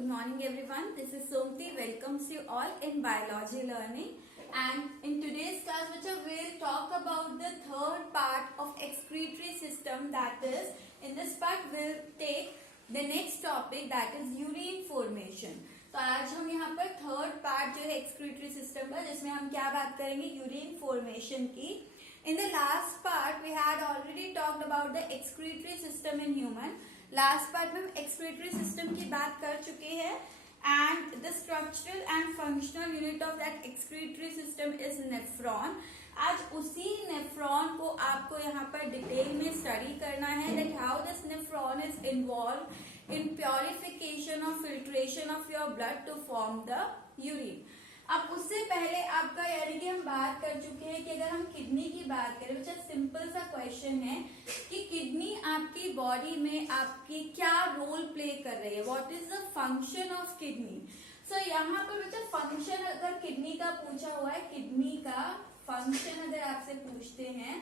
Good morning everyone. This is Somti. Welcomes you all in biology learning. And in today's class, we'll talk about the third part of excretory system. That is, in this part we'll take the next topic, that is urine formation. तो आज हम यहाँ पर third part जो है excretory system का, जिसमें हम क्या बात करेंगे, यूरिन फॉर्मेशन की. In the last part we had already talked about the excretory system in human. Last part में हम एक्सक्रीटरी सिस्टम की बात कर चुके हैं and the structural and functional unit of that excretory system is nephron. आज उसी नेफ्रॉन को आपको यहाँ पर डिटेल में स्टडी करना है, that how this nephron is involve in purification और filtration of your blood to form the urine. अब उससे पहले आपका यानी कि हम बात कर चुके हैं कि अगर हम किडनी की बात करें, बच्चा सिंपल सा क्वेश्चन है कि किडनी आपकी बॉडी में आपकी क्या रोल प्ले कर रही है, what is the function of kidney. So यहाँ पर बच्चा फंक्शन अगर किडनी का पूछा हुआ है, किडनी का फंक्शन अगर आपसे पूछते हैं,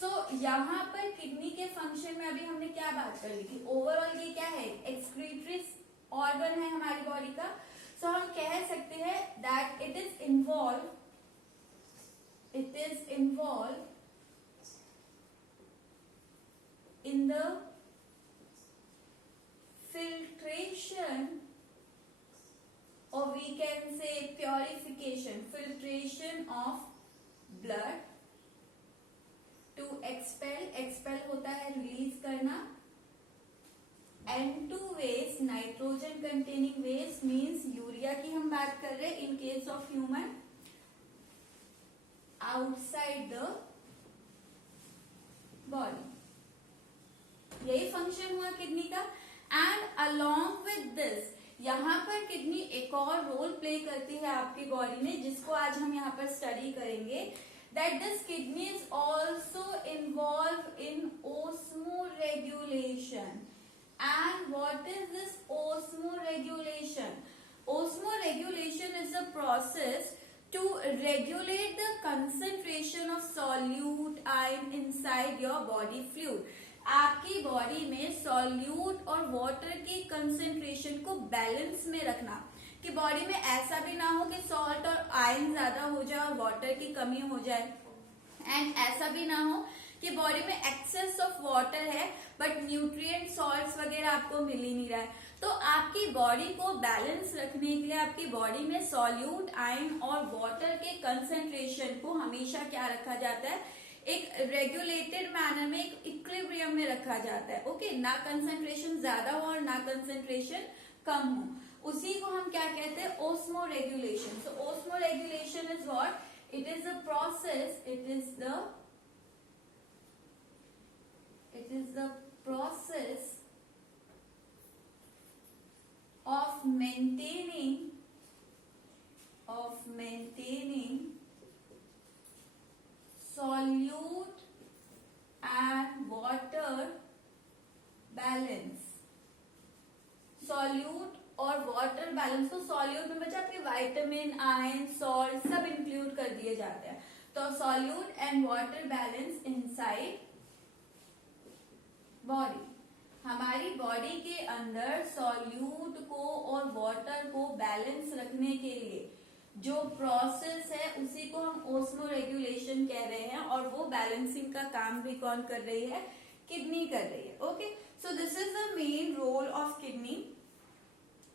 सो यहाँ पर किडनी के फंक्शन में अभी हमने क्या बात कर ली थी, ओवरऑल ये क्या है, एक्सक्रीटरी ऑर्गन है हमारी बॉडी का. सो हम कह सकते हैं that it is involve in the filtration or we can say purification, filtration of blood to expel होता है रिलीज करना. N2 waste, nitrogen containing waste means urea की हम बात कर रहे हैं in case of human, outside the body. यही फंक्शन हुआ किडनी का. एंड अलोंग विद दिस यहाँ पर किडनी एक और रोल प्ले करती है आपकी बॉडी में, जिसको आज हम यहाँ पर स्टडी करेंगे. That this kidney is also involve in osmoregulation. And what is this osmoregulation? Osmoregulation is the process to regulate the concentration of solute ion inside your body fluid. आपकी बॉडी में solute और water की concentration को balance में रखना, कि body में ऐसा भी ना हो कि सॉल्ट और आयन ज्यादा हो जाए और वाटर की कमी हो जाए, एंड ऐसा भी ना हो कि बॉडी में एक्सेस ऑफ वाटर है बट न्यूट्रिएंट सॉल्ट्स वगैरह आपको मिल ही नहीं रहा है. तो आपकी बॉडी को बैलेंस रखने के लिए आपकी बॉडी में सॉल्यूट आयन और वाटर के कंसेंट्रेशन को हमेशा क्या रखा जाता है, एक रेगुलेटेड मैनर में, एक इक्विलिब्रियम में रखा जाता है. ओके, ना कंसेंट्रेशन ज्यादा हो और ना कंसेंट्रेशन कम हो. उसी को हम क्या कहते हैं, osmoregulation. So osmoregulation is what, it is a process, it is the process of maintaining solute and water balance. Solute और वाटर बैलेंस, तो सॉल्यूट में बच्चा आपके विटामिन, आयन, सॉल्ट सब इंक्लूड कर दिए जाते हैं. तो solute and water balance inside body. हमारी बॉडी के अंदर सॉल्यूट को और वाटर को बैलेंस रखने के लिए जो प्रोसेस है उसी को हम ओस्मोरेगुलेशन कह रहे हैं, और वो बैलेंसिंग का काम भी कौन कर रही है, किडनी कर रही है. Okay, so this is the main role of kidney.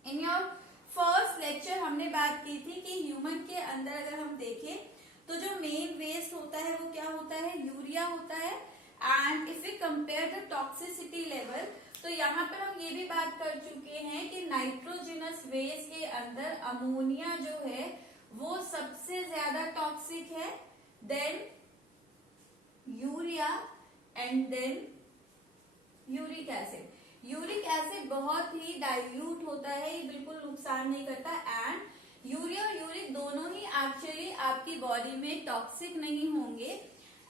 In your first lecture हमने बात की थी कि ह्यूमन के अंदर अगर हम देखें तो जो मेन वेस्ट होता है वो क्या होता है, यूरिया होता है. And if you compare the toxicity level, तो यहाँ पर हम ये भी बात कर चुके हैं कि नाइट्रोजनस वेस्ट के अंदर अमोनिया जो है वो सबसे ज्यादा टॉक्सिक है, then urea and then uric acid. Uric acid बहुत ही डाइल्यूट होता है, ये बिल्कुल नुकसान नहीं करता. एंड यूरिया और यूरिक दोनों ही एक्चुअली आपकी बॉडी में टॉक्सिक नहीं होंगे.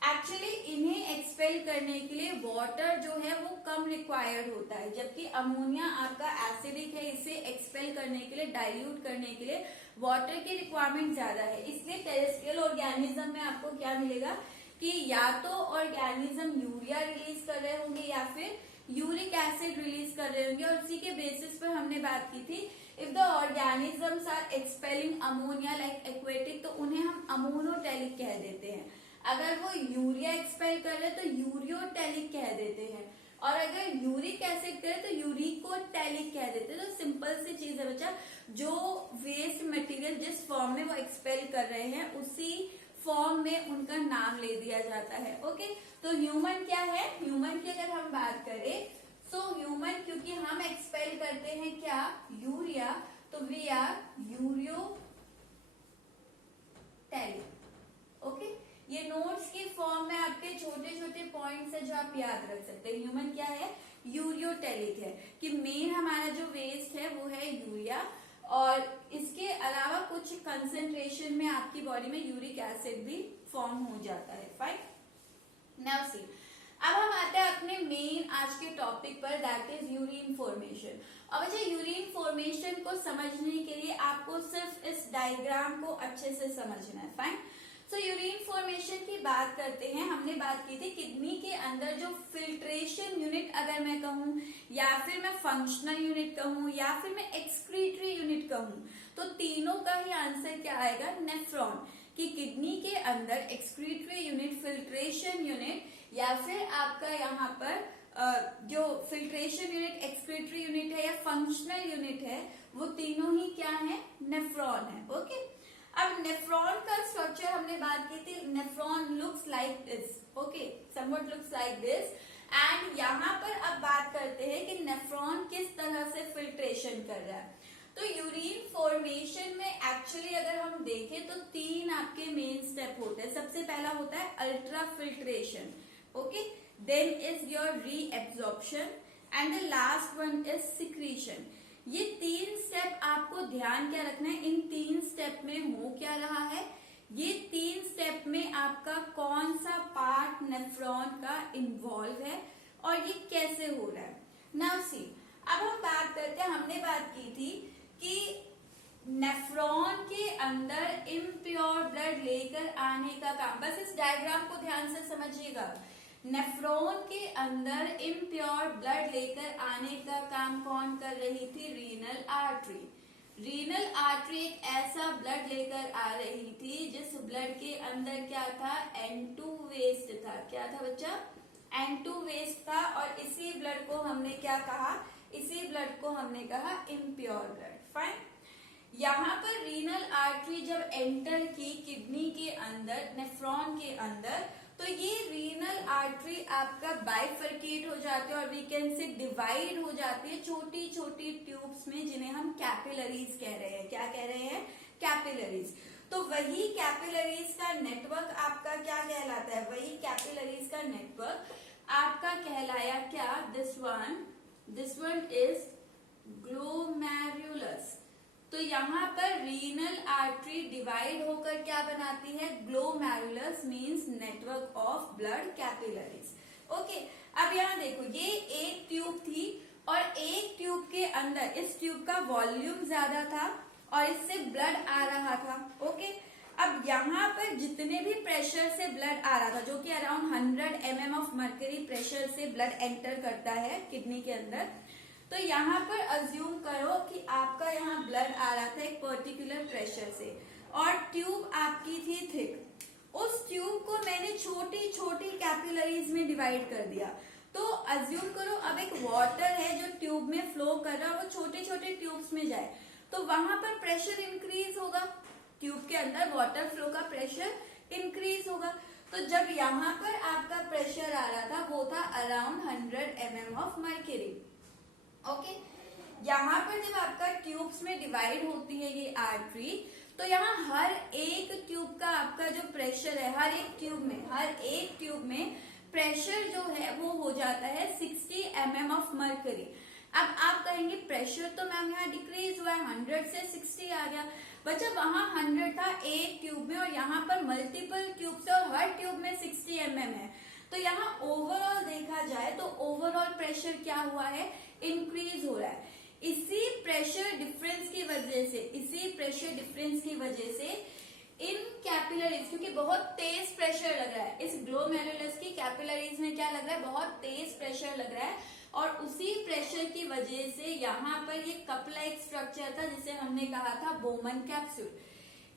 एक्चुअली इन्हें एक्सपेल करने के लिए वाटर जो है वो कम रिक्वायर्ड होता है, जबकि अमोनिया आपका एसिडिक है, इसे एक्सपेल करने के लिए, डाइल्यूट करने के लिए वाटर की रिक्वायरमेंट ज्यादा है. इसलिए टेरेस्ट्रियल ऑर्गेनिज्म में आपको क्या मिलेगा कि या तो ऑर्गेनिज्म यूरिया रिलीज कर रहे होंगे या फिर यूरिक एसिड रिलीज कर रहे होंगे, और उसी के बेसिस पर हमने बात की थी if the organisms are expelling ammonia like aquatic, तो उन्हें हम अमोनोटेलिक कह देते हैं। अगर वो यूरिया एक्सपेल कर रहे हैं तो यूरियोटेलिक कह देते हैं, और अगर यूरिक एसिड करे तो यूरिकोटेलिक कह देते हैं। तो सिंपल सी चीज है बच्चा, जो वेस्ट मटेरियल जिस फॉर्म में वो एक्सपेल कर रहे हैं उसी फॉर्म में उनका नाम ले दिया जाता है। ओके, तो ह्यूमन क्या है, ह्यूमन की अगर हम बात करें, सो ह्यूमन क्योंकि हम एक्सपेल करते हैं क्या, यूरिया, तो वी आर यूरियोटेलिक। ओके, ये नोट्स की फॉर्म में आपके छोटे छोटे पॉइंट्स है जो आप याद रख सकते हैं। ह्यूमन क्या है, यूरियोटेलिक है, कि मेन हमारा जो वेस्ट है वो है यूरिया, और इसके अलावा कुछ कंसेंट्रेशन में आपकी बॉडी में यूरिक एसिड भी फॉर्म हो जाता है। फाइन, नाउ सी, अब हम आते हैं अपने मेन आज के टॉपिक पर, दैट इज यूरिन फॉर्मेशन। अब अच्छा, यूरिन फॉर्मेशन को समझने के लिए आपको सिर्फ इस डायग्राम को अच्छे से समझना है। फाइन, सो यूरिन फॉर्मेशन की बात करते हैं। हमने बात की थी किडनी के अंदर जो फिल्ट्रेशन यूनिट अगर मैं कहूँ, या फिर मैं फंक्शनल यूनिट कहूँ, या फिर मैं एक्सक्रीटरी यूनिट कहूँ, तो तीनों का ही आंसर क्या आएगा, नेफ्रॉन। कि किडनी के अंदर एक्सक्रीटरी यूनिट, फिल्ट्रेशन यूनिट, या फिर आपका यहाँ पर जो फिल्ट्रेशन यूनिट, एक्सक्रीटरी यूनिट है या फंक्शनल यूनिट है, वो तीनों ही क्या है, नेफ्रॉन है। ओके, अब नेफ्रॉन का स्ट्रक्चर हमने बात की थी, nephron looks like this. Okay, somewhat looks like this, and यहाँ पर अब बात करते हैं कि नेफ्रॉन किस तरह से फिल्ट्रेशन कर रहा है। तो यूरिन फॉर्मेशन में एक्चुअली अगर हम देखें तो तीन आपके मेन स्टेप होते हैं। सबसे पहला होता है ultra filtration, okay, then is your reabsorption, and the last one is secretion. ये तीन स्टेप आपको ध्यान क्या रखना है, इन तीन स्टेप में हो क्या रहा है, ये तीन स्टेप में आपका कौन सा पार्ट नेफ्रॉन का इन्वॉल्व है और ये कैसे हो रहा है। नाउ सी, अब हम बात करते हैं, हमने बात की थी कि नेफ्रॉन के अंदर इम्प्योर ब्लड लेकर आने का काम, बस इस डायग्राम को ध्यान से समझिएगा। नेफ्रॉन के अंदर इम्प्योर ब्लड लेकर आने का काम कौन कर रही थी, रीनल आर्टरी। रीनल आर्टरी एक ऐसा ब्लड लेकर आ रही थी जिस ब्लड के अंदर क्या था, N2 वेस्ट था। क्या था बच्चा, N2 वेस्ट था, और इसी ब्लड को हमने क्या कहा, इसी ब्लड को हमने कहा इम्प्योर ब्लड। फाइन, यहाँ पर रीनल आर्टरी जब एंटर की किडनी के अंदर, नेफ्रॉन के अंदर, तो ये रीनल आर्टरी आपका बाइफर्केट हो जाती है और वी कैन से डिवाइड हो जाती है छोटी छोटी ट्यूब्स में, जिन्हें हम कैपिलरीज कह रहे हैं। क्या कह रहे हैं, कैपिलरीज। तो वही कैपिलरीज का नेटवर्क आपका क्या कहलाता है, वही कैपिलरीज का नेटवर्क आपका कहलाया क्या, दिस वन इज ग्लोमेरुलस। तो यहाँ पर रीनल आर्टरी डिवाइड होकर क्या बनाती है, glomerulus, means network of blood capillaries. Okay, अब यहाँ देखो, ये एक ट्यूब थी और एक ट्यूब के अंदर, इस ट्यूब का वॉल्यूम ज्यादा था और इससे ब्लड आ रहा था। ओके, अब यहाँ पर जितने भी प्रेशर से ब्लड आ रहा था, जो कि around 100 mm of mercury pressure से ब्लड एंटर करता है किडनी के अंदर, तो यहाँ पर अज्यूम करो कि आपका यहाँ ब्लड आ रहा था एक पर्टिकुलर प्रेशर से, और ट्यूब आपकी थी थिक। उस ट्यूब को मैंने छोटी छोटी कैपिलरीज में डिवाइड कर दिया। तो अज्यूम करो अब एक वाटर है जो ट्यूब में फ्लो कर रहा है, वो छोटे छोटे ट्यूब्स में जाए, तो वहां पर प्रेशर इंक्रीज होगा, ट्यूब के अंदर वाटर फ्लो का प्रेशर इंक्रीज होगा। तो जब यहाँ पर आपका प्रेशर आ रहा था वो था around 100 mm of mercury. Okay, यहाँ पर जब आपका ट्यूब्स में डिवाइड होती है ये आर्टरी, तो यहाँ हर एक ट्यूब का आपका जो प्रेशर है, हर एक ट्यूब में प्रेशर जो है वो हो जाता है 60 mm ऑफ मर्करी। अब आप कहेंगे प्रेशर तो मैम यहाँ डिक्रीज हुआ है, 100 से 60 आ गया। बच्चा वहां 100 था एक ट्यूब में और यहाँ पर मल्टीपल ट्यूब्स है और हर ट्यूब में 60 mm है, तो यहाँ ओवरऑल देखा जाए तो ओवरऑल प्रेशर क्या हुआ है, इंक्रीज हो रहा है। इसी प्रेशर डिफरेंस की वजह से इन कैपिलरीज, क्योंकि बहुत तेज प्रेशर लग रहा है इस ग्लोमेरुलस की कैपिलरीज में, क्या लग रहा है, बहुत तेज प्रेशर लग रहा है, और उसी प्रेशर की वजह से यहाँ पर ये कप लाइक स्ट्रक्चर था जिसे हमने कहा था बोमन कैप्सूल।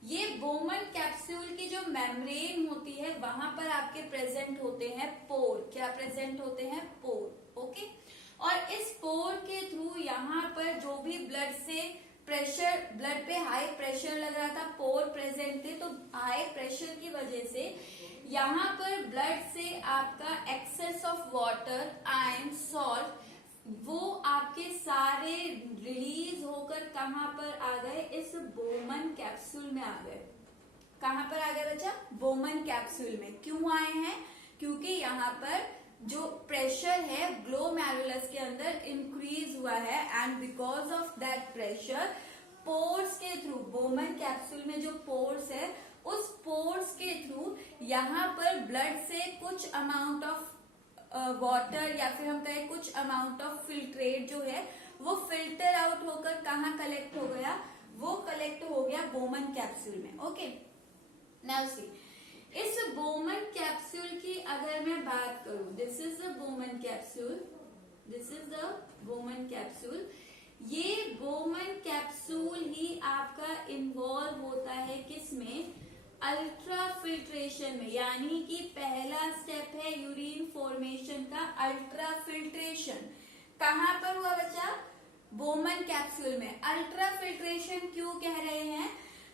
ये बोमन कैप्सूल की जो मेम्ब्रेन होती है वहां पर आपके प्रेजेंट होते हैं पोर। क्या प्रेजेंट होते हैं? पोर। ओके, और इस पोर के थ्रू यहाँ पर जो भी ब्लड से प्रेशर, ब्लड पे हाई प्रेशर लग रहा था, पोर प्रेजेंट थे, तो हाई प्रेशर की वजह से यहाँ पर ब्लड से आपका excess of water, iron, salt, वो आपके सारे रिलीज होकर कहाँ पर आ गए? इस बोमन कैप्सूल में आ गए। कहाँ पर आ गए बच्चा? बोमन कैप्सूल में। क्यों आए हैं? क्योंकि यहाँ पर जो प्रेशर है ग्लोमेरुलस के अंदर इंक्रीज हुआ है, and because of that pressure pores के थ्रू, बोमन कैप्सूल में जो पोर्स है उस पोर्स के थ्रू यहाँ पर ब्लड से कुछ अमाउंट ऑफ वाटर या फिर हम कहें कुछ अमाउंट ऑफ फिल्ट्रेट जो है वो फिल्टर आउट होकर कहाँ कलेक्ट हो गया? वो कलेक्ट हो गया बोमन कैप्सूल में। ओके, नाउ सी, इस बोमन कैप्सूल की अगर मैं बात करूं, this is the Bowman capsule, this is the Bowman capsule. ये बोमन कैप्सूल ही आपका इन्वॉल्व होता है किसमें? अल्ट्रा फिल्ट्रेशन में, यानी कि पहला स्टेप है यूरिन फॉर्मेशन का अल्ट्रा फिल्ट्रेशन। कहाँ पर हुआ बच्चा? बोमन कैप्सूल में। अल्ट्रा फिल्ट्रेशन क्यों कह रहे हैं?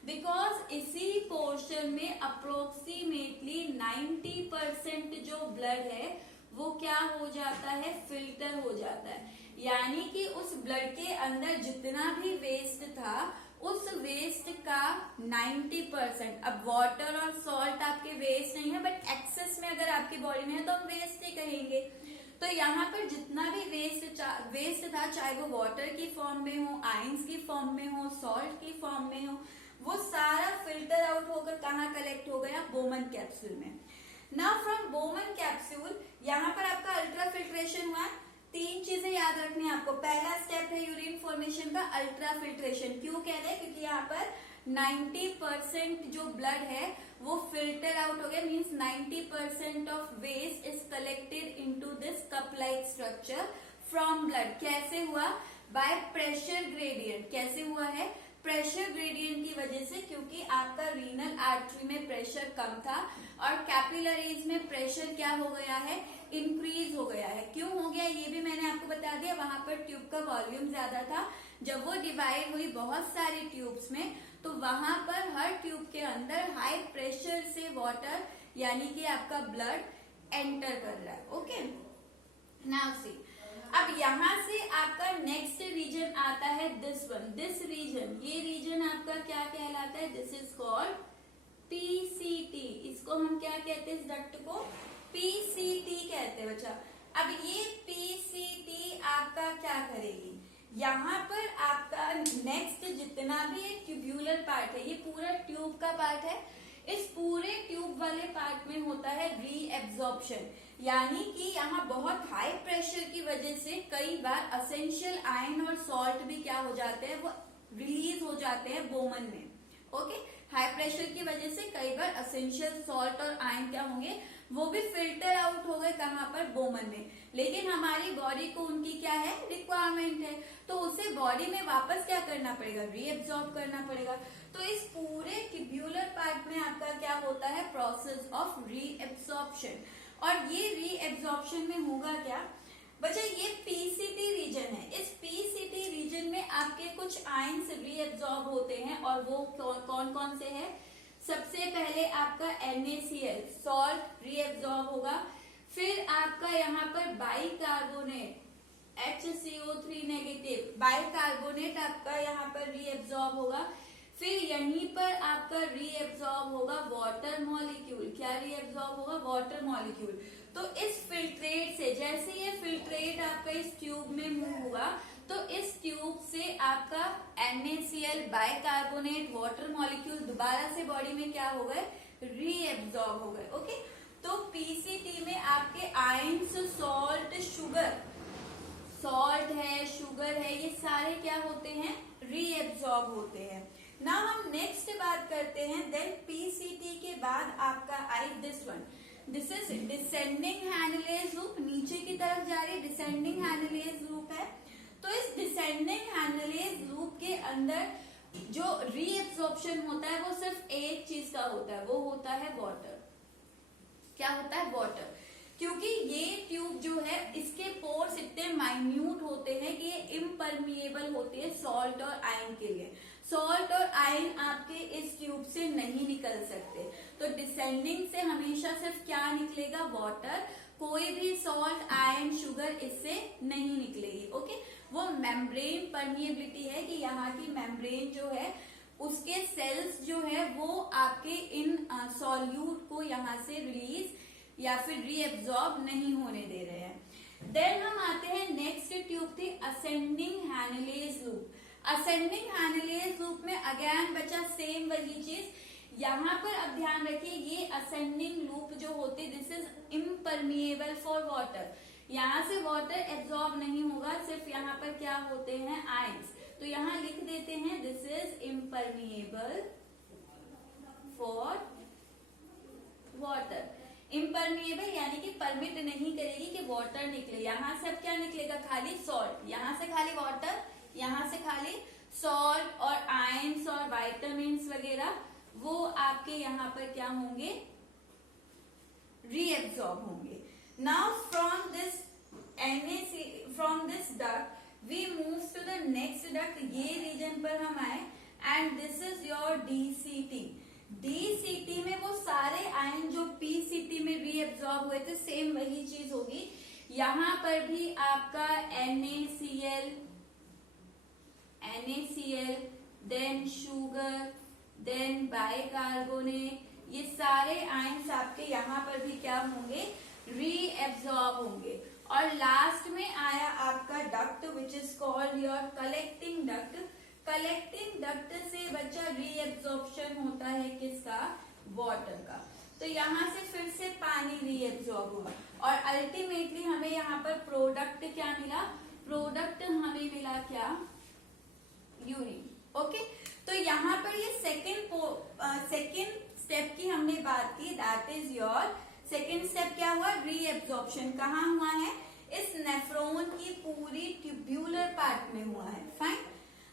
बिकॉज इसी पोर्शन में अप्रोक्सीमेटली 90% जो ब्लड है वो क्या हो जाता है? फिल्टर हो जाता है। यानी कि उस ब्लड के अंदर जितना भी वेस्ट था उस वेस्ट का 90%, अब वाटर और सॉल्ट आपके वेस्ट नहीं है बट एक्सेस में अगर आपकी बॉडी में है तो हम वेस्ट ही कहेंगे। तो यहाँ पर जितना भी वेस्ट था, चाहे वो वाटर की फॉर्म में हो, आयंस की फॉर्म में हो, सॉल्ट की फॉर्म में हो, वो सारा फिल्टर आउट होकर कहाँ कलेक्ट हो गया? बोमन कैप्सूल में। नाउ फ्रॉम बोमन कैप्सूल यहाँ पर आपका अल्ट्रा फिल्ट्रेशन हुआ। तीन चीजें याद रखनी है आपको। पहला स्टेप है यूरिन फॉर्मेशन का अल्ट्रा फिल्ट्रेशन। क्यों कह रहे हैं? क्योंकि यहाँ पर 90% जो ब्लड है वो फिल्टर आउट हो गया, means 90% of waste is collected into this cup like structure from blood. कैसे हुआ? By pressure gradient. कैसे हुआ है? प्रेशर ग्रेडियंट की वजह से, क्योंकि आपका रीनल आर्टरी में प्रेशर कम था और कैपिलरीज में प्रेशर क्या हो गया है? इंक्रीज हो गया है। क्यों हो गया ये भी मैंने आपको बता दिया। वहां पर ट्यूब का वॉल्यूम ज्यादा था, जब वो डिवाइड हुई बहुत सारी ट्यूब्स में तो वहां पर हर ट्यूब के अंदर हाई प्रेशर से वाटर यानी कि आपका ब्लड एंटर कर रहा है। ओके, नाउ सी, अब यहाँ से आपका नेक्स्ट रीजन आता है दिस वन, दिस रीजन। ये रीजन आपका क्या कहलाता है? This is called PCT. इसको हम क्या कहते हैं? इस डक्ट को पीसीटी कहते हैं बच्चा। अब ये पीसीटी आपका क्या करेगी? यहाँ पर आपका नेक्स्ट जितना भी एक ट्यूब्यूलर पार्ट है, ये पूरा ट्यूब का पार्ट है, इस पूरे ट्यूब वाले पार्ट में होता है रीएब्जॉर्प्शन। यानी कि यहाँ बहुत हाई प्रेशर की वजह से कई बार असेंशियल आयरन और सॉल्ट भी क्या हो जाते हैं? वो रिलीज हो जाते हैं बोमन में। ओके, हाई प्रेशर की वजह से कई बार असेंशियल सॉल्ट और आयरन क्या होंगे? वो भी फिल्टर आउट हो गए। कहाँ पर? बोमन में। लेकिन हमारी बॉडी को उनकी क्या है? रिक्वायरमेंट है, तो उसे बॉडी में वापस क्या करना पड़ेगा? रीएब्जॉर्ब करना पड़ेगा। तो इस पूरे ट्यूब्यूलर पार्ट में आपका क्या होता है? Process of reabsorption. और ये रीएब्जॉर्प्शन में होगा क्या बच्चा? ये पीसीटी रीजन है। इस पीसीटी रीजन में आपके कुछ आयंस रीएब्जॉर्ब होते हैं, और वो कौन कौन से हैं? सबसे पहले आपका NaCl सॉल्ट रीएब्जॉर्ब होगा। फिर आपका यहाँ पर बाइकार्बोनेट HCO3 नेगेटिव, बाइकार्बोनेट आपका यहाँ पर रीएब्जॉर्ब होगा। फिर यहीं पर आपका रीएब्जॉर्ब होगा वाटर मॉलिक्यूल। क्या रीएब्जॉर्ब होगा? Water molecule. तो इस फिल्ट्रेट से, जैसे ये फिल्ट्रेट आपका इस ट्यूब में मूव हुआ तो इस ट्यूब से आपका NaCl, बाइकार्बोनेट, वाटर मॉलिक्यूल दोबारा से बॉडी में क्या हो गए? रीएब्जॉर्ब हो गए। ओके, तो पीसीटी में आपके आयंस, सॉल्ट, शुगर, सॉल्ट है, शुगर है, ये सारे क्या होते हैं? रीएब्जॉर्ब होते हैं। नाउ हम नेक्स्ट बात करते हैं। देन पीसीटी के बाद आपका आई this one, this is descending Henle's loop, नीचे की तरफ जा रही है। डिसेंडिंग एनालिज लूप है। तो इस डिसेंडिंग एनालिज लूप के अंदर जो रीएब्जॉर्प्शन होता है वो सिर्फ एक चीज का होता है, वो होता है वाटर। क्या होता है? वाटर। क्योंकि ये ट्यूब जो है इसके पोर्स इतने माइन्यूट होते हैं कि ये इम्परमिएबल होती है सॉल्ट और आयन के लिए। सॉल्ट और आयन आपके इस ट्यूब से नहीं निकल सकते। तो डिसेंडिंग से हमेशा सिर्फ क्या निकलेगा? वाटर। कोई भी सॉल्ट, आयन, शुगर इससे नहीं निकलेगी। ओके, वो मेम्ब्रेन परमिएबिलिटी है कि यहाँ की मेम्ब्रेन जो है उसके सेल्स जो है वो आपके इन सॉल्यूट को यहाँ से रिलीज या फिर रीएब्जॉर्ब नहीं होने दे रहे हैं। देन हम आते हैं नेक्स्ट ट्यूब थी असेंडिंग हैनेलेज लूप। असेंडिंग हैनेलेज लूप में अगेन बचा सेम वही चीज। यहाँ पर अब ध्यान रखिए ये असेंडिंग लूप जो होती है this is impermeable for water. यहाँ से वाटर एब्जॉर्ब नहीं होगा, सिर्फ यहाँ पर क्या होते हैं? आयंस। तो यहाँ लिख देते हैं this is impermeable for water. Impermeable यानी कि परमिट नहीं करेगी कि वाटर निकले। यहाँ से अब क्या निकलेगा? खाली सॉल्ट। यहाँ से खाली वाटर, यहाँ से खाली सॉल्ट और आयंस और वाइटामिन्स वगैरह वो आपके यहाँ पर क्या होंगे? रीएब्जॉर्ब होंगे। Now from this from this duct we move to the next duct. ये रीजन पर हम आए and this is your DCT. DCT में वो सारे आयन जो पीसीटी में रीएब्जॉर्ब हुए थे सेम वही चीज होगी। यहाँ पर भी आपका NaCl, then sugar, then bicarbonate, ये सारे आयंस आपके यहाँ पर भी क्या होंगे? रीएब्जॉर्ब होंगे। और लास्ट में आया आपका duct which is called your collecting duct. Collecting duct से बच्चा रीएब्जॉर्प्शन होता है किसका? वाटर का। तो यहाँ से फिर से पानी रीएब्जॉर्ब हुआ और अल्टीमेटली हमें यहाँ पर प्रोडक्ट क्या मिला? प्रोडक्ट हमें मिला क्या? यूरिन। ओके, तो यहाँ पर ये सेकेंड स्टेप की हमने बात की, that is your second step. क्या हुआ? रीएब्जॉर्प्शन। कहाँ हुआ है? इस नेफ्रॉन की पूरी ट्यूब्यूलर पार्ट में हुआ है। फाइन।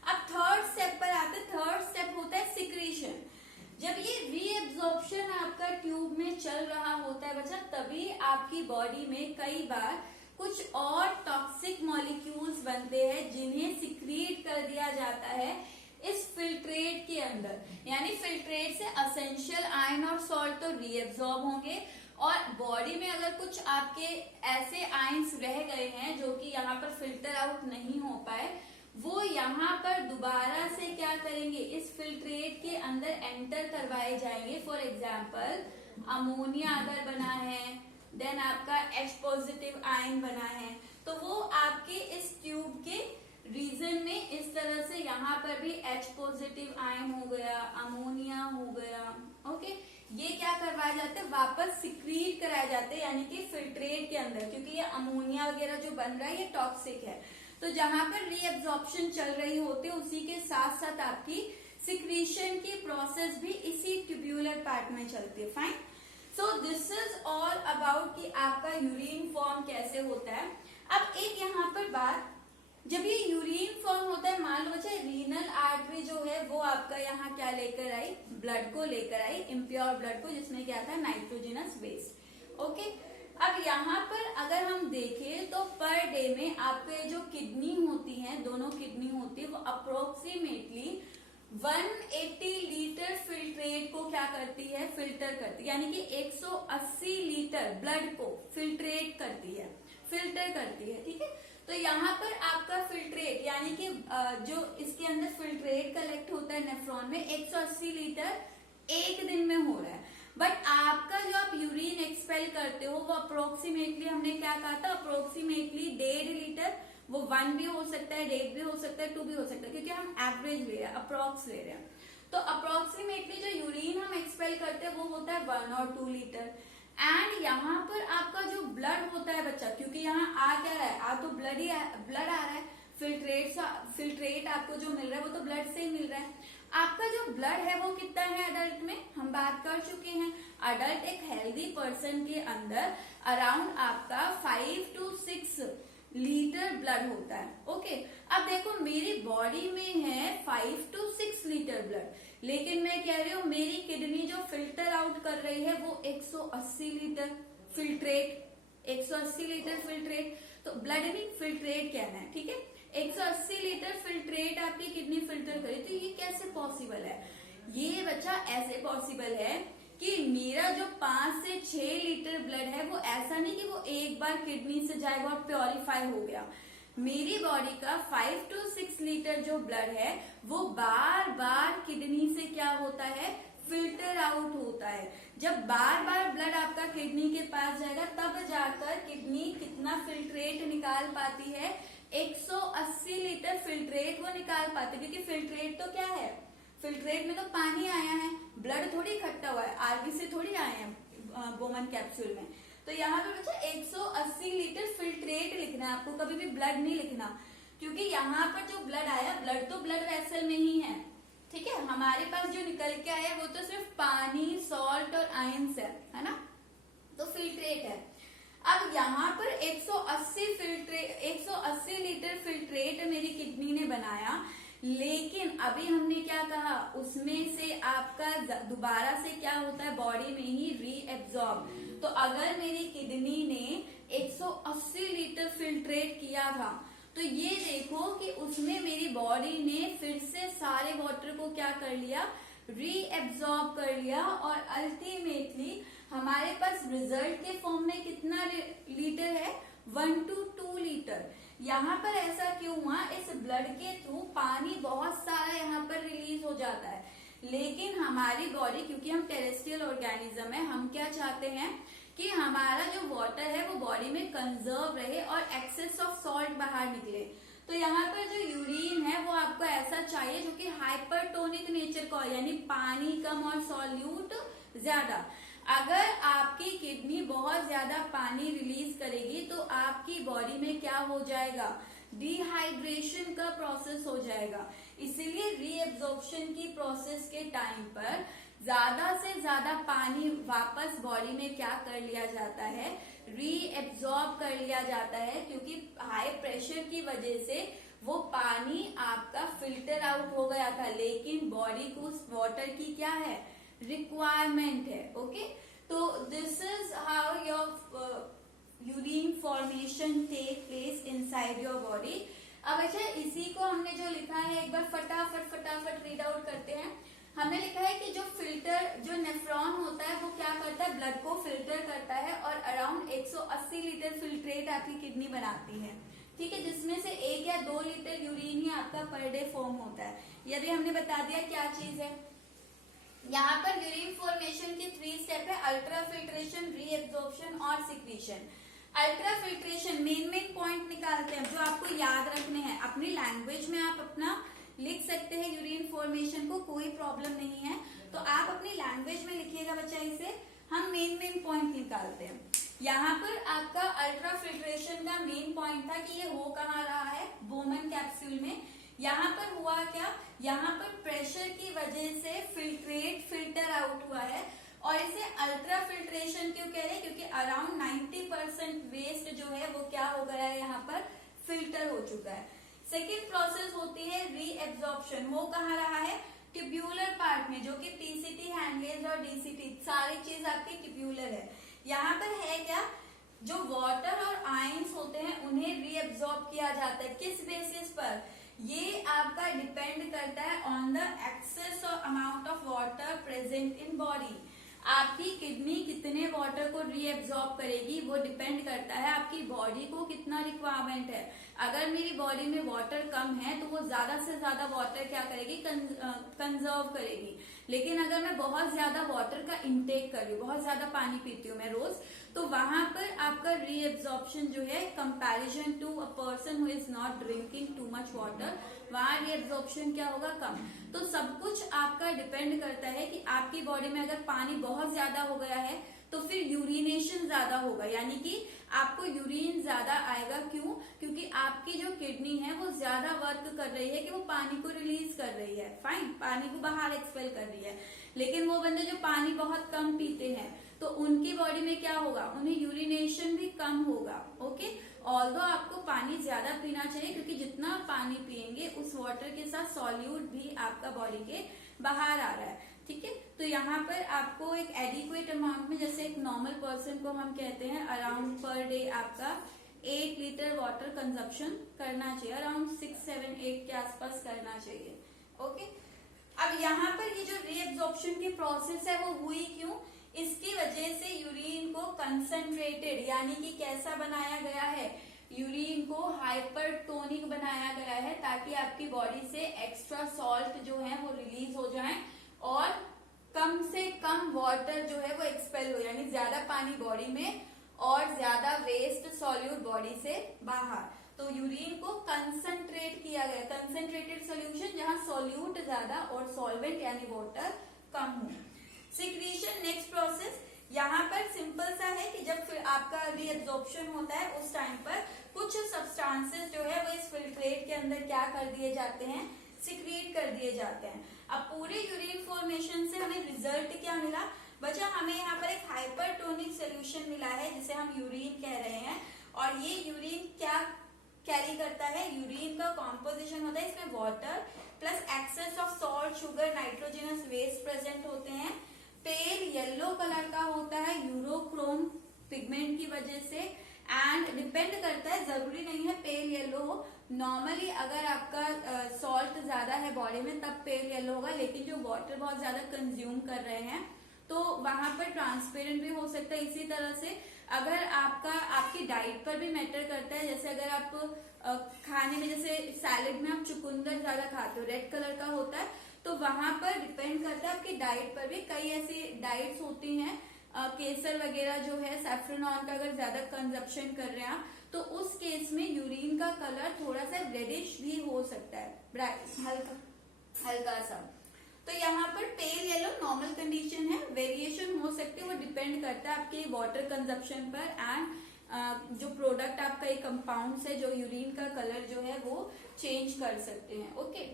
अब थर्ड स्टेप पर आते। थर्ड स्टेप होता है सिक्रीशन। जब ये रीएब्जॉर्प्शन आपका ट्यूब में चल रहा होता है बच्चा, तभी आपकी बॉडी में कई बार कुछ और टॉक्सिक मॉलिक्यूल्स बनते हैं जिन्हें सिक्रीट कर दिया जाता है इस फिल्ट्रेट के अंदर। यानी फिल्ट्रेट से असेंशियल आयन और सॉल्ट तो रीएब्जॉर्ब होंगे और बॉडी में अगर कुछ आपके ऐसे आयंस रह गए हैं जो कि यहाँ पर फिल्टर आउट नहीं हो पाए, वो यहाँ पर दोबारा से क्या करेंगे? इस फिल्ट्रेट के अंदर एंटर करवाए जाएंगे। फॉर एग्जाम्पल अमोनिया अगर बना है, देन आपका H पॉजिटिव आयन बना है, तो वो आपके इस ट्यूब के रीजन में इस तरह से यहाँ पर भी H पॉजिटिव आयन हो गया, अमोनिया हो गया। ओके, ये क्या करवाए जाते हैं? वापस सिक्रीट कराए जाते हैं यानी कि फिल्ट्रेट के अंदर, क्योंकि ये अमोनिया वगैरह जो बन रहा है ये टॉक्सिक है। तो जहां पर रीएब्जॉर्प्शन चल रही होती है उसी के साथ साथ आपकी सिक्रीशन की प्रोसेस भी इसी ट्यूब्यूलर पार्ट में चलती है। Fine. So this is all about कि आपका यूरिन फॉर्म कैसे होता है। अब एक यहाँ पर बात, जब ये यूरिन फॉर्म होता है, मान लो बच्चा रीनल आर्टरी जो है वो आपका यहाँ क्या लेकर आई? ब्लड को लेकर आई, इम्प्योर ब्लड को, जिसमें क्या था? Nitrogenous waste. ओके, अब यहाँ पर अगर हम देखें तो पर डे में आपके जो किडनी होती है, दोनों किडनी होती है, वो अप्रोक्सीमेटली 180 लीटर फिल्ट्रेट को क्या करती है? फिल्टर करती है। यानी कि 180 लीटर ब्लड को फिल्ट्रेट करती है, फिल्टर करती है। ठीक है, तो यहाँ पर आपका फिल्ट्रेट यानी कि जो इसके अंदर फिल्ट्रेट कलेक्ट होता है नेफ्रॉन में 180 लीटर एक दिन में हो रहा है। बट आपका जो आप यूरिन एक्सपेल करते हो वो अप्रोक्सीमेटली, हमने क्या कहा था? Approximately 1.5 litre. वो 1 भी हो सकता है, 1.5 भी हो सकता है, 2 भी हो सकता है, क्योंकि हम एवरेज ले रहे हैं, अप्रोक्स ले रहे हैं। तो अप्रोक्सीमेटली जो यूरिन हम एक्सपेल करते हैं वो होता है 1 और 2 लीटर। एंड यहाँ पर आपका जो ब्लड होता है बच्चा, क्योंकि यहाँ आ क्या रहा है? आ तो ब्लड ही ब्लड आ रहा है। फिल्ट्रेट आपको जो मिल रहा है वो तो ब्लड से ही मिल रहा है। आपका जो ब्लड है वो कितना है अडल्ट में? हम बात कर चुके हैं। अडल्ट एक हेल्दी पर्सन के अंदर अराउंड आपका 5 to 6 लीटर ब्लड होता है। ओके, अब देखो मेरी बॉडी में है 5 to 6 लीटर ब्लड, लेकिन मैं कह रही हूँ मेरी किडनी जो फिल्टर आउट कर रही है वो 180 लीटर फिल्ट्रेट, 180 लीटर फिल्ट्रेट। तो ब्लड में फिल्ट्रेट कहना है, ठीक है। 180 लीटर फिल्ट्रेट आपकी किडनी फिल्टर करे, तो ये कैसे पॉसिबल है? ये बच्चा ऐसे पॉसिबल है कि मेरा जो 5 से 6 लीटर ब्लड है वो ऐसा नहीं कि वो एक बार किडनी से जाएगा और प्योरीफाई हो गया। मेरी बॉडी का 5 to 6 लीटर जो ब्लड है वो बार बार किडनी से क्या होता है, फिल्टर आउट होता है। जब बार बार ब्लड आपका किडनी के पास जाएगा तब जाकर किडनी कितना फिल्ट्रेट निकाल पाती है, 180 लीटर फिल्ट्रेट वो निकाल पाती है। क्योंकि फिल्ट्रेट तो क्या है, फिल्ट्रेट में तो पानी आया है, ब्लड थोड़ी इकट्ठा हुआ है, आरबी से थोड़ी आए हैं बोमन कैप्सूल में। तो यहाँ पे बच्चा 180 लीटर फिल्ट्रेट लिखना है आपको, कभी भी ब्लड नहीं लिखना, क्योंकि यहाँ पर जो ब्लड आया, ब्लड तो ब्लड वेसल में ही है, ठीक है। हमारे पास जो निकल के आया वो तो सिर्फ पानी, सॉल्ट और आयंस है ना, तो फिल्ट्रेट है। अब यहाँ पर 180 लीटर फिल्ट्रेट मेरी किडनी ने बनाया, लेकिन अभी हमने क्या कहा, उसमें से आपका दोबारा से क्या होता है, बॉडी में ही रीएब्सॉर्ब। तो अगर मेरी किडनी ने 180 लीटर फिल्ट्रेट किया था, तो ये देखो कि उसमें मेरी बॉडी ने फिर से सारे वाटर को क्या कर लिया, रीएब्सॉर्ब कर लिया, और अल्टीमेटली हमारे पास रिजल्ट के फॉर्म में कितना लीटर है, 1 to 2 लीटर। यहाँ पर ऐसा क्यों हुआ, इस ब्लड के थ्रू पानी बहुत सारा यहाँ पर रिलीज हो जाता है, लेकिन हमारी बॉडी, क्योंकि हम टेरेस्ट्रियल ऑर्गेनिज्म है, हम क्या चाहते हैं कि हमारा जो वाटर है वो बॉडी में कंजर्व रहे और एक्सेस ऑफ सॉल्ट बाहर निकले। तो यहाँ पर जो यूरिन है वो आपको ऐसा चाहिए जो कि हाइपरटोनिक नेचर का, यानी पानी कम और सॉल्यूट ज्यादा। अगर आपकी किडनी बहुत ज्यादा पानी रिलीज करेगी तो आपकी बॉडी में क्या हो जाएगा, डिहाइड्रेशन का प्रोसेस हो जाएगा। इसीलिए रीएब्जॉर्प्शन की प्रोसेस के टाइम पर ज्यादा से ज्यादा पानी वापस बॉडी में क्या कर लिया जाता है, रीएब्जॉर्ब कर लिया जाता है, क्योंकि हाई प्रेशर की वजह से वो पानी आपका फिल्टर आउट हो गया था, लेकिन बॉडी को उस वाटर की क्या है, रिक्वायरमेंट है। ओके, तो this is how your urine formation take place inside your body. अब अच्छा, इसी को हमने जो लिखा है एक बार फटाफट रीड आउट करते हैं। हमने लिखा है कि जो फिल्टर, जो नेफ्रॉन होता है वो क्या करता है, ब्लड को फिल्टर करता है, और अराउंड 180 लीटर फिल्ट्रेट आपकी किडनी बनाती है, ठीक है, जिसमें से 1 या 2 लीटर यूरिन ही आपका पर डे फॉर्म होता है। ये भी हमने बता दिया क्या चीज है। यहाँ पर यूरिन फॉर्मेशन की 3 स्टेप है, अल्ट्रा फिल्ट्रेशन, रीएब्जॉर्प्शन और secretion. Ultra filtration main point निकालते हैं जो आपको याद रखने हैं, अपनी लैंग्वेज में आप अपना लिख सकते हैं यूरिन फॉर्मेशन को, कोई प्रॉब्लम नहीं है, तो आप अपनी लैंग्वेज में लिखिएगा बच्चा। इसे हम मेन पॉइंट निकालते हैं। यहाँ पर आपका अल्ट्रा फिल्ट्रेशन का मेन पॉइंट था कि ये हो कहाँ रहा है, बोमन कैप्सूल में। यहाँ पर हुआ क्या, यहाँ पर प्रेशर की वजह से फिल्ट्रेट फिल्टर आउट हुआ है, और इसे अल्ट्रा फिल्ट्रेशन क्यों कह रहे हैं, क्योंकि अराउंड 90% वेस्ट जो है वो क्या हो गया है, यहाँ पर फिल्टर हो चुका है। सेकेंड प्रोसेस होती है रीएब्जॉर्प्शन, हो कहाँ रहा है, ट्यूब्यूलर पार्ट में, जो कि पीसीटी, हैंडलेज और डीसीटी, सारी चीज आपकी ट्यूब्यूलर है। यहाँ पर है क्या, जो वाटर और आयंस होते हैं उन्हें रीएब्जॉर्ब किया जाता है, किस बेसिस पर, ये आपका डिपेंड करता है ऑन द एक्सेस और amount of water present in body. आपकी किडनी कितने वाटर को रीएब्जॉर्ब करेगी वो डिपेंड करता है आपकी बॉडी को कितना रिक्वायरमेंट है। अगर मेरी बॉडी में वाटर कम है तो वो ज्यादा से ज्यादा वाटर क्या करेगी, कंजर्व करेगी। लेकिन अगर मैं बहुत ज्यादा वाटर का इंटेक कर रही हूँ, बहुत ज्यादा पानी पीती हूँ मैं रोज, तो वहां पर आपका रीएब्जॉर्प्शन जो है comparison to a person who is not drinking too much water, वहां रीएब्जॉर्प्शन क्या होगा, कम। तो सब कुछ आपका डिपेंड करता है कि आपकी बॉडी में अगर पानी बहुत ज्यादा हो गया है तो फिर यूरिनेशन ज्यादा होगा, यानी कि आपको यूरिन ज्यादा आएगा। क्यों, क्योंकि आपकी जो किडनी है वो ज्यादा वर्क कर रही है कि वो पानी को रिलीज कर रही है, फाइन, पानी को बाहर एक्सपेल कर रही है। लेकिन वो बंदे जो पानी बहुत कम पीते हैं तो उनकी बॉडी में क्या होगा, उन्हें यूरिनेशन भी कम होगा। ओके, ऑल्दो आपको पानी ज्यादा पीना चाहिए, क्योंकि जितना पानी पिएंगे उस वाटर के साथ सॉल्यूट भी आपका बॉडी के बाहर आ रहा है, ठीक है। तो यहाँ पर आपको एक एडिक्वेट अमाउंट में, जैसे एक नॉर्मल पर्सन को हम कहते हैं अराउंड पर डे आपका 8 लीटर वाटर कंजप्शन करना चाहिए, अराउंड 6, 7, 8 के आसपास करना चाहिए, ओके। अब यहाँ पर ये जो रीएब्जॉर्प्शन की प्रोसेस है वो हुई क्यों? इसकी वजह से यूरिन को कंसंट्रेटेड यानी कि कैसा बनाया गया है, यूरिन को हाइपरटोनिक बनाया गया है, ताकि आपकी बॉडी से एक्स्ट्रा सॉल्ट जो है वो रिलीज हो जाए और कम से कम वाटर जो है वो एक्सपेल हो, यानी ज्यादा पानी बॉडी में और ज्यादा वेस्ट सॉल्यूट बॉडी से बाहर। तो यूरिन को कंसंट्रेट किया गया, कंसंट्रेटेड सॉल्यूशन जहां सॉल्यूट ज्यादा और सॉल्वेंट यानी वाटर कम हो। सिक्रीशन नेक्स्ट प्रोसेस, यहाँ पर सिंपल सा है कि जब फिर आपका रीएब्जॉर्प्शन होता है उस टाइम पर कुछ सब्सटेंसेस जो है वो इस फिल्ट्रेट के अंदर क्या कर दिए जाते हैं, सिक्रीट कर दिए जाते हैं। अब पूरे यूरिन फॉर्मेशन से हमें रिजल्ट क्या मिला बच्चा? हमें यहाँ पर एक हाइपरटोनिक सोल्यूशन मिला है जिसे हम यूरिन कह रहे हैं, और ये यूरिन क्या कैरी करता है, यूरिन का कॉम्पोजिशन होता है इसमें water plus excess of salt, sugar, nitrogenous waste present होते हैं। पेल येलो कलर का होता है यूरोक्रोम पिगमेंट की वजह से, एंड डिपेंड करता है, जरूरी नहीं है पेल येलो हो। नॉर्मली अगर आपका सॉल्ट ज्यादा है बॉडी में तब पेल येलो होगा, लेकिन जो वाटर बहुत ज्यादा कंज्यूम कर रहे हैं तो वहां पर ट्रांसपेरेंट भी हो सकता है। इसी तरह से अगर आपकी डाइट पर भी मैटर करता है, जैसे अगर आप खाने में जैसे सैलेड में आप चुकंदर ज्यादा खाते हो, रेड कलर का होता है, तो वहां पर डिपेंड करता है आपकी डाइट पर भी। कई ऐसी डाइट्स होती हैं, केसर वगैरह जो है सैफ्रोनॉल का अगर ज्यादा कंजप्शन कर रहे हैं तो उस केस में यूरिन का कलर थोड़ा सा रेडिश भी हो सकता है, हल्का सा। तो यहाँ पर पेल येलो नॉर्मल कंडीशन है, वेरिएशन हो सकती है, वो डिपेंड करता है आपके वाटर कंजप्शन पर एंड जो प्रोडक्ट आपका एक कंपाउंड है जो यूरिन का कलर जो है वो चेंज कर सकते हैं, ओके।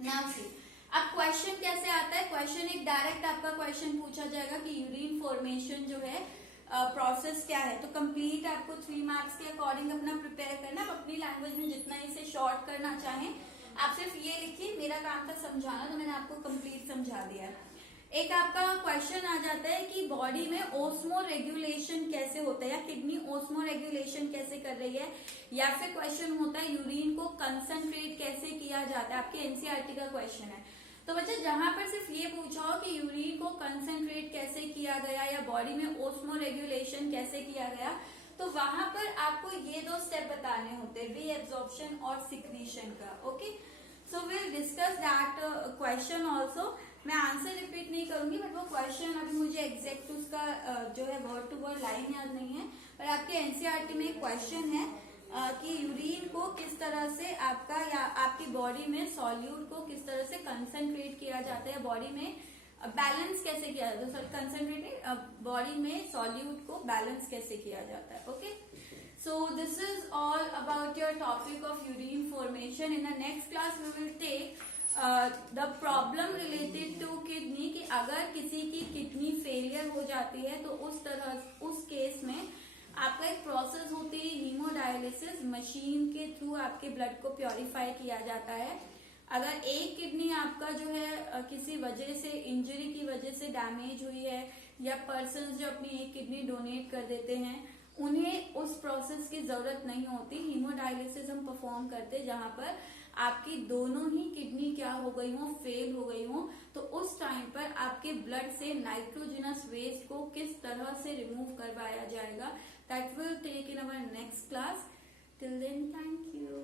नाउ सी, अब क्वेश्चन कैसे आता है? क्वेश्चन एक डायरेक्ट आपका क्वेश्चन पूछा जाएगा कि यूरिन फॉर्मेशन जो है प्रोसेस क्या है। तो कंप्लीट आपको 3 मार्क्स के अकॉर्डिंग अपना प्रिपेयर करना। आप अपनी लैंग्वेज में जितना इसे शॉर्ट करना चाहें आप सिर्फ ये लिखिए, मेरा काम था समझाना, तो मैंने आपको कंप्लीट समझा दिया। एक आपका क्वेश्चन आ जाता है कि बॉडी में ओस्मो रेगुलेशन कैसे होता है, या किडनी ओस्मो रेगुलेशन कैसे कर रही है, या फिर क्वेश्चन होता है यूरिन को कंसंट्रेट कैसे किया जाता है। आपके एनसीईआरटी का क्वेश्चन है। तो बच्चा जहां पर सिर्फ ये पूछा हो कि यूरिन को कंसंट्रेट कैसे किया गया या बॉडी में ओस्मो रेगुलेशन कैसे किया गया, तो वहां पर आपको ये 2 स्टेप बताने होते हैं, रीएब्जॉर्प्शन और सिक्रीशन का, okay. So will discuss that question also. मैं आंसर रिपीट नहीं करूंगी, बट वो क्वेश्चन अभी मुझे एग्जैक्ट उसका जो है वर्ड टू वर्ड लाइन याद नहीं है, पर आपके एनसीईआरटी में एक क्वेश्चन है कि यूरिन को किस तरह से आपका या आपकी बॉडी में सॉल्यूट को किस तरह से कंसंट्रेट किया जाता है, बॉडी में बैलेंस कैसे किया जाता है, कंसंट्रेट बॉडी में सॉल्यूट को बैलेंस कैसे किया जाता है, okay. So this is all about your topic of urine formation. In the next class we will take the problem related to kidney, कि अगर किसी की किडनी फेलियर हो जाती है तो उस केस में आपका एक प्रोसेस होती है हीमोडायलिसिस, मशीन के थ्रू आपके ब्लड को प्योरीफाई किया जाता है। अगर एक किडनी आपका जो है किसी वजह से, इंजरी की वजह से डैमेज हुई है, या पर्सन जो अपनी एक किडनी डोनेट कर देते हैं उन्हें उस प्रोसेस की जरूरत नहीं होती। हीमोडायलिसिस हम परफॉर्म करते हैं जहां पर आपकी दोनों ही किडनी क्या हो गई हो, फेल हो गई हो, तो उस टाइम पर आपके ब्लड से नाइट्रोजनस वेस्ट को किस तरह से रिमूव करवाया जाएगा, that will take in our next class. Till then, thank you.